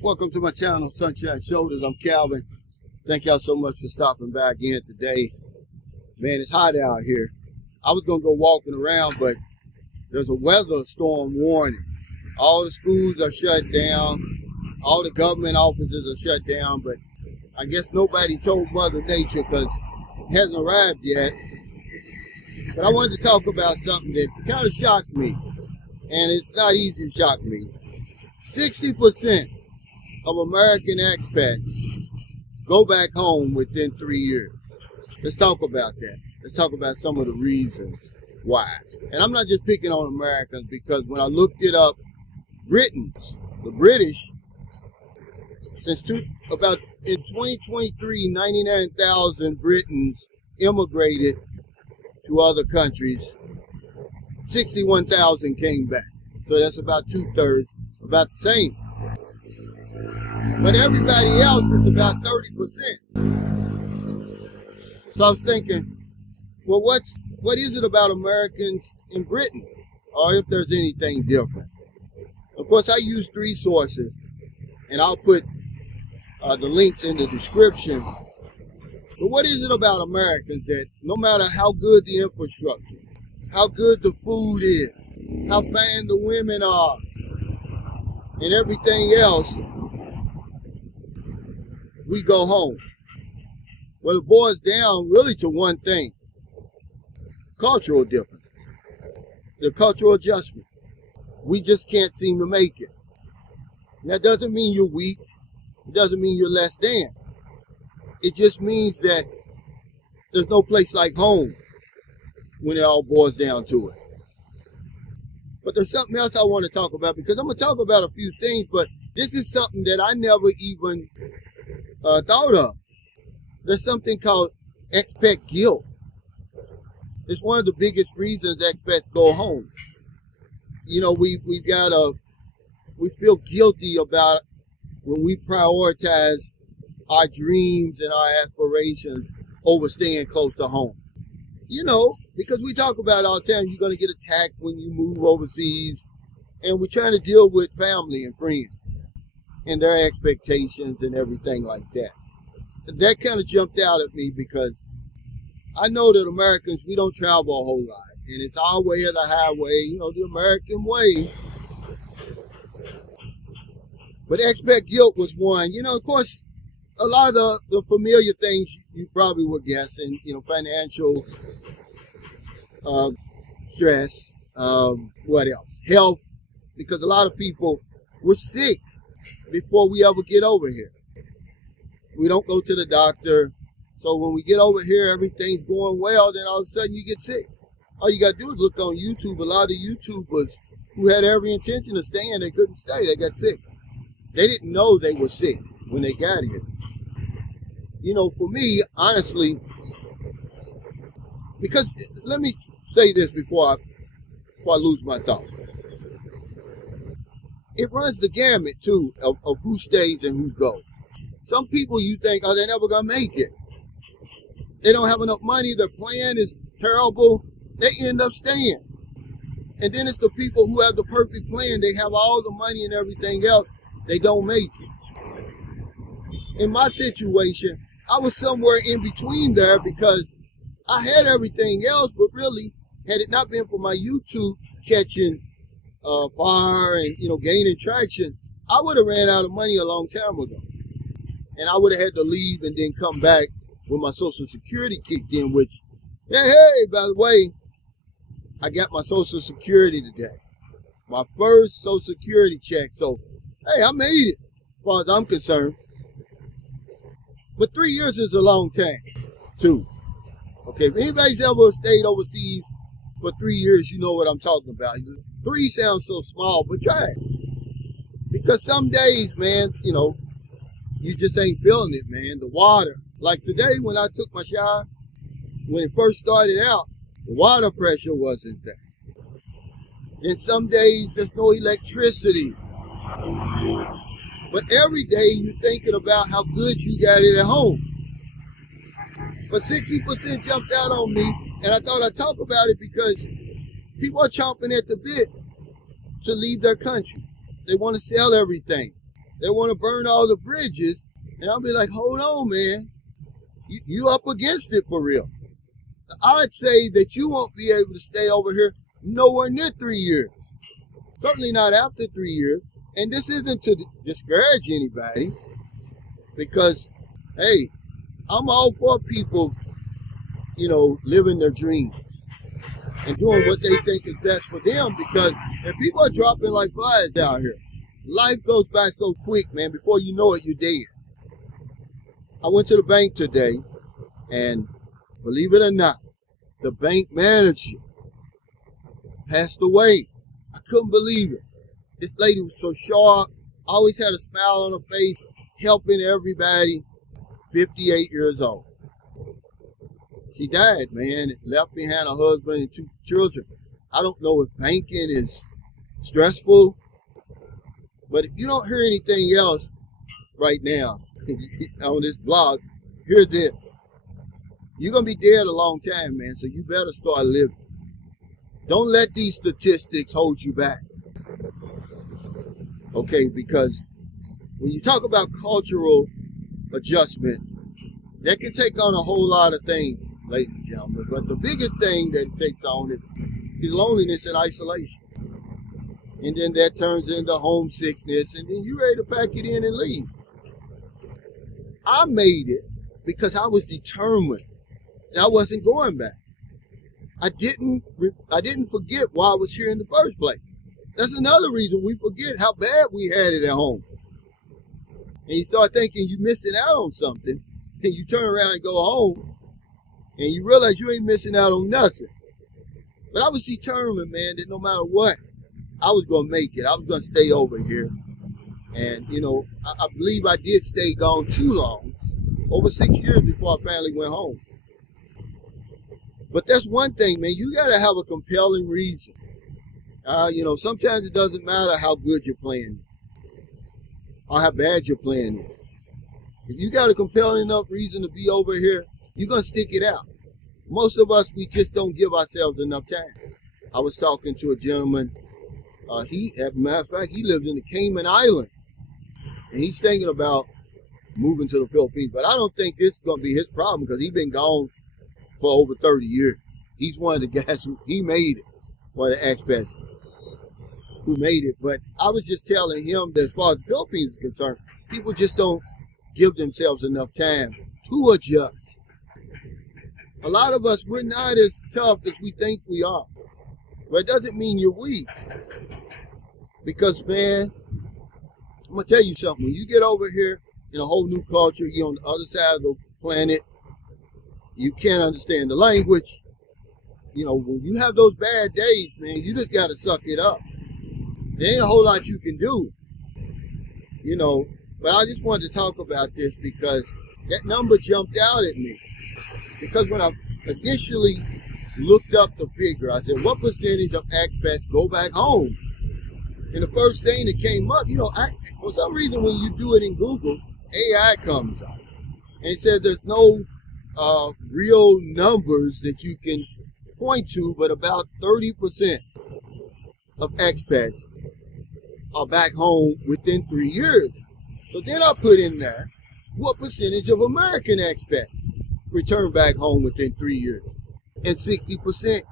Welcome to my channel, Sunshine Shoulders. I'm Calvin. Thank y'all so much for stopping by again today. Man, it's hot out here. I was going to go walking around, but there's a weather storm warning. All the schools are shut down. All the government offices are shut down, but I guess nobody told Mother Nature because it hasn't arrived yet. But I wanted to talk about something that kind of shocked me, and it's not easy to shock me. 60% of American expats go back home within 3 years. Let's talk about that. Let's talk about some of the reasons why. And I'm not just picking on Americans, because when I looked it up, the British, about in 2023, 99,000 Britons immigrated to other countries. 61,000 came back. So that's about 2/3, about the same. But everybody else is about 30%. So I was thinking, well, what is it about Americans in Britain, or if there's anything different? Of course, I use 3 sources, and I'll put the links in the description. But what is it about Americans that no matter how good the infrastructure, how good the food is, how fine the women are, and everything else, we go home? Well, it boils down really to one thing: cultural difference, the cultural adjustment. We just can't seem to make it. And that doesn't mean you're weak. It doesn't mean you're less than. It just means that there's no place like home when it all boils down to it. But there's something else I want to talk about, because I'm going to talk about a few things, but this is something that I never even thought of. There's something called expat guilt. It's one of the biggest reasons expats go home. You know, we feel guilty about when we prioritize our dreams and our aspirations over staying close to home. You know, because we talk about all the time, you're going to get attacked when you move overseas, and we're trying to deal with family and friends and their expectations and everything like that. That kind of jumped out at me, because I know that Americans, we don't travel a whole lot, and it's our way or the highway, you know, the American way. But expat guilt was one. You know, of course, a lot of the familiar things you probably would guess, and, you know, financial stress, what else? Health, because a lot of people were sick before we ever get over here. We don't go to the doctor. So when we get over here, everything's going well, then all of a sudden you get sick. All you got to do is look on YouTube. A lot of YouTubers who had every intention of staying, they couldn't stay. They got sick. They didn't know they were sick when they got here. You know, for me, honestly, because let me say this before I lose my thought. It runs the gamut, too, of who stays and who goes. Some people you think, oh, they're never going to make it. They don't have enough money. Their plan is terrible. They end up staying. And then it's the people who have the perfect plan. They have all the money and everything else. They don't make it. In my situation, I was somewhere in between there, because I had everything else, but really, had it not been for my YouTube catching fire and, you know, gaining traction, I would have ran out of money a long time ago. And I would have had to leave and then come back when my Social Security kicked in, which, hey, by the way, I got my Social Security today. My first Social Security check. So, hey, I made it, as far as I'm concerned. But 3 years is a long time, too. Okay, if anybody's ever stayed overseas for 3 years, you know what I'm talking about. 3 sounds so small, but try it. Because some days, man, you know, you just ain't feeling it, man. The water. Like today when I took my shower, when it first started out, the water pressure wasn't there. And some days there's no electricity. But every day you're thinking about how good you got it at home. But 60% jumped out on me, and I thought I'd talk about it because people are chomping at the bit to leave their country. They want to sell everything. They want to burn all the bridges. And I'll be like, hold on, man. You up against it for real. I'd say that you won't be able to stay over here nowhere near 3 years. Certainly not after 3 years. And this isn't to discourage anybody, because, hey, I'm all for people, living their dreams and doing what they think is best for them, because if people are dropping like flies out here, life goes by so quick, man. Before you know it, you're dead. I went to the bank today, and believe it or not, the bank manager passed away. I couldn't believe it. This lady was so sharp, always had a smile on her face, helping everybody. 58 years old. She died, man. Left behind a husband and 2 children. I don't know if banking is stressful, but if you don't hear anything else right now on this vlog, hear this. You're going to be dead a long time, man, so you better start living. Don't let these statistics hold you back. Okay, because when you talk about cultural adjustment, that can take on a whole lot of things, ladies and gentlemen. But the biggest thing that it takes on is loneliness and isolation. And then that turns into homesickness, and then you're ready to pack it in and leave. I made it because I was determined. And I wasn't going back. I didn't forget why I was here in the first place. That's another reason we forget how bad we had it at home. And you start thinking you're missing out on something, and you turn around and go home, and you realize you ain't missing out on nothing. But I was determined, man, that no matter what, I was going to make it. I was going to stay over here. And, I believe I did stay gone too long, over 6 years before I finally went home. But that's one thing, man. You got to have a compelling reason. Sometimes it doesn't matter how good your plan is or how bad your plan is. If you got a compelling enough reason to be over here, you're going to stick it out. Most of us, we just don't give ourselves enough time. I was talking to a gentleman. As a matter of fact, he lives in the Cayman Islands. And he's thinking about moving to the Philippines. But I don't think this is going to be his problem, because he's been gone for over 30 years. He's one of the guys he made it, one of the expats who made it. But I was just telling him that as far as the Philippines is concerned, people just don't give themselves enough time to adjust. A lot of us, we're not as tough as we think we are. But it doesn't mean you're weak. Because, man, I'm going to tell you something. When you get over here in a whole new culture, you're on the other side of the planet, you can't understand the language. When you have those bad days, man, you just got to suck it up. There ain't a whole lot you can do. But I just wanted to talk about this because that number jumped out at me. Because when I initially looked up the figure, I said, what percentage of expats go back home? And the first thing that came up, for some reason when you do it in Google, AI comes up. And it says there's no real numbers that you can point to, but about 30% of expats are back home within 3 years. So then I put in there, what percentage of American expats return back home within 3 years? And 60%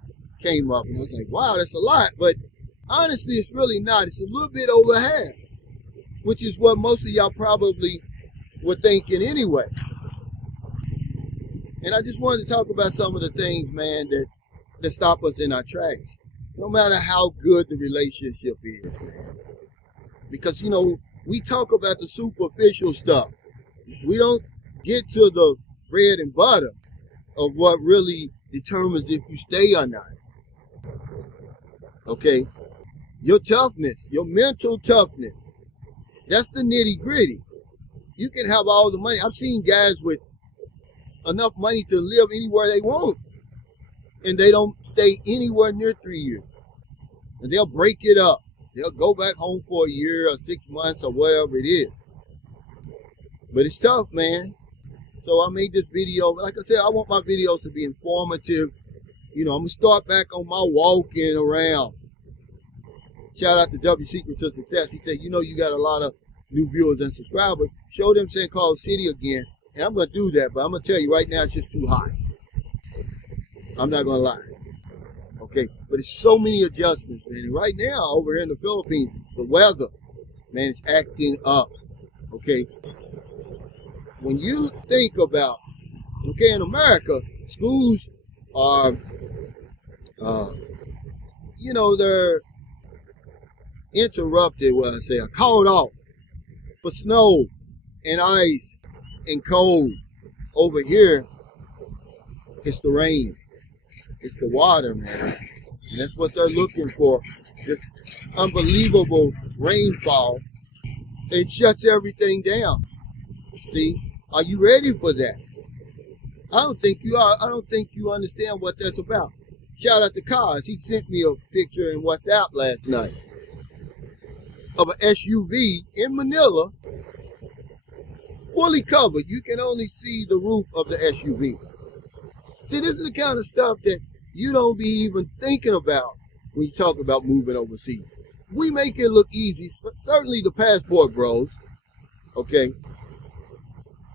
came up. And I was like, wow, that's a lot. But honestly, it's really not. It's a little bit over half, which is what most of y'all probably were thinking anyway. And I just wanted to talk about some of the things, man, that stop us in our tracks. No matter how good the relationship is, man. Because, we talk about the superficial stuff. We don't get to the bread and butter of what really determines if you stay or not. Okay? Your toughness, your mental toughness, that's the nitty gritty. You can have all the money. I've seen guys with enough money to live anywhere they want, and they don't stay anywhere near 3 years. And they'll break it up. They'll go back home for a year or 6 months or whatever it is. But it's tough, man. So I made this video. Like I said, I want my videos to be informative. I'm going to start back on my walking around. Shout out to W Secret to Success. He said, you got a lot of new viewers and subscribers. Show them St. Carlos City again. And I'm going to do that, but I'm going to tell you right now, it's just too hot. I'm not going to lie. Okay, but it's so many adjustments, man. And right now, over here in the Philippines, the weather, man, it's acting up. Okay, when you think about, okay, in America, schools are, you know, they're interrupted, are called off for snow and ice and cold. Over here, it's the rain. It's the water, man. And that's what they're looking for. This unbelievable rainfall. It shuts everything down. See? Are you ready for that? I don't think you are. I don't think you understand what that's about. Shout out to Cars. He sent me a picture in WhatsApp last night of an SUV in Manila, fully covered. You can only see the roof of the SUV. See, this is the kind of stuff that you don't be even thinking about when you talk about moving overseas. We make it look easy, certainly the passport bros, okay?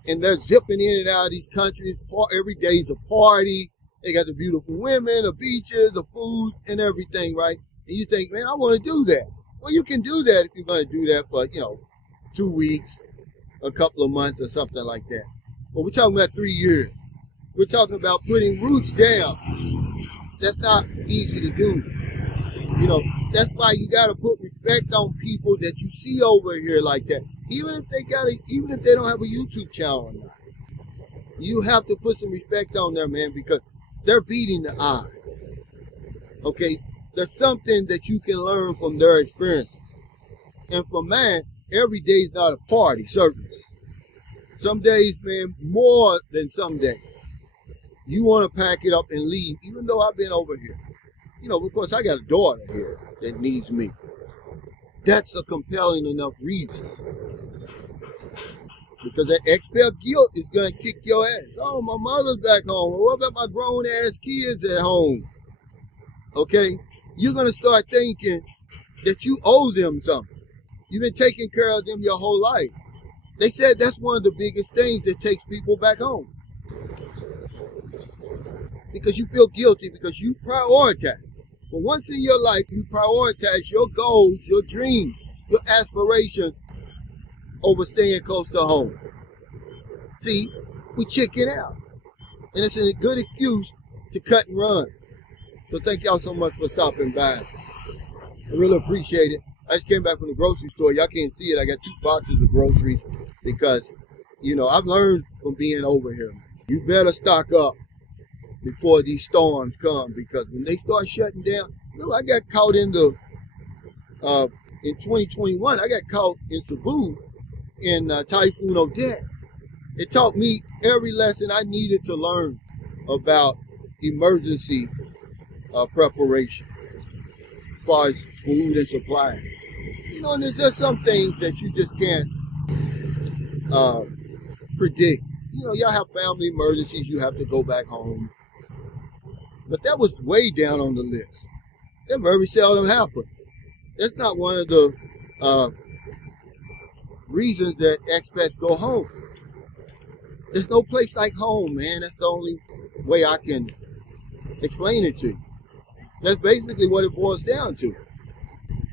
And they're zipping in and out of these countries. Every day's a party. They got the beautiful women, the beaches, the food, and everything, right? And you think, man, I want to do that. Well, you can do that if you're going to do that for, 2 weeks, a couple of months, or something like that. But we're talking about 3 years. We're talking about putting roots down. That's not easy to do. That's why you got to put respect on people that you see over here like that. Even if they don't have a YouTube channel or not. You have to put some respect on them, man, because they're beating the odds. Okay? There's something that you can learn from their experiences. And for mine, every day is not a party, certainly. Some days, man, more than some days. You want to pack it up and leave, even though I've been over here. Of course, I got a daughter here that needs me. That's a compelling enough reason. Because that expat guilt is going to kick your ass. Oh, my mother's back home. What about my grown-ass kids at home? Okay? You're going to start thinking that you owe them something. You've been taking care of them your whole life. They said that's one of the biggest things that takes people back home. Because you feel guilty, because you prioritize. But once in your life, you prioritize your goals, your dreams, your aspirations over staying close to home. See, we chicken out. And it's a good excuse to cut and run. So thank y'all so much for stopping by. I really appreciate it. I just came back from the grocery store. Y'all can't see it. I got 2 boxes of groceries because, I've learned from being over here. You better stock up before these storms come, because when they start shutting down, I got caught in 2021, I got caught in Cebu in Typhoon Odette. It taught me every lesson I needed to learn about emergency preparation as far as food and supplies. And there's just some things that you just can't predict. Y'all have family emergencies, you have to go back home. But that was way down on the list. That very seldom happens. That's not one of the reasons that expats go home. There's no place like home, man. That's the only way I can explain it to you. That's basically what it boils down to.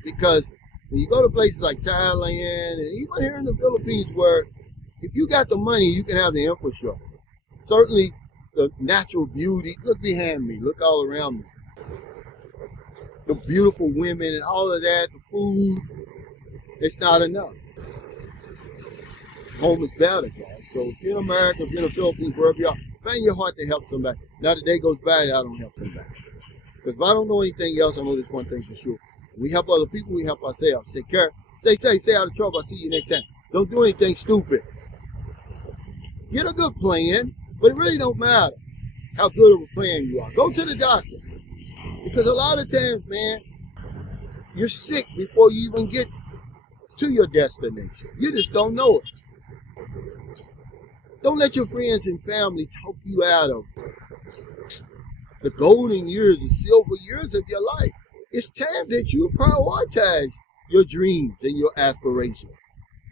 Because when you go to places like Thailand, and even here in the Philippines, where if you got the money, you can have the infrastructure. Certainly, the natural beauty. Look behind me. Look all around me. The beautiful women and all of that. The food. It's not enough. Home is better, guys. So if you're in America, if you're in the Philippines, wherever you are, find your heart to help somebody. Now the day goes by that I don't help somebody. Because if I don't know anything else, I know this one thing for sure. We help other people, we help ourselves. Take care. Stay safe. Stay out of trouble. I'll see you next time. Don't do anything stupid. Get a good plan. But it really don't matter how good of a plan you are. Go to the doctor. Because a lot of times, man, you're sick before you even get to your destination. You just don't know it. Don't let your friends and family talk you out of the golden years, the silver years of your life. It's time that you prioritize your dreams and your aspirations.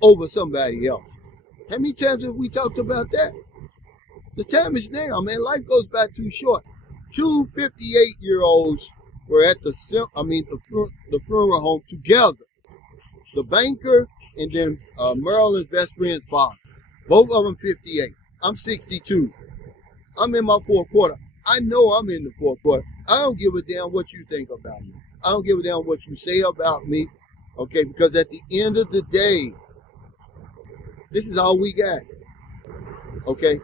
over somebody else. How many times have we talked about that? The time is now, man. Life goes by too short. Two 58-year-olds were at the funeral home together. The banker and then Marilyn's best friend's father. Both of them 58. I'm 62. I'm in my fourth quarter. I know I'm in the fourth quarter. I don't give a damn what you think about me. I don't give a damn what you say about me. Okay, because at the end of the day, this is all we got. Okay?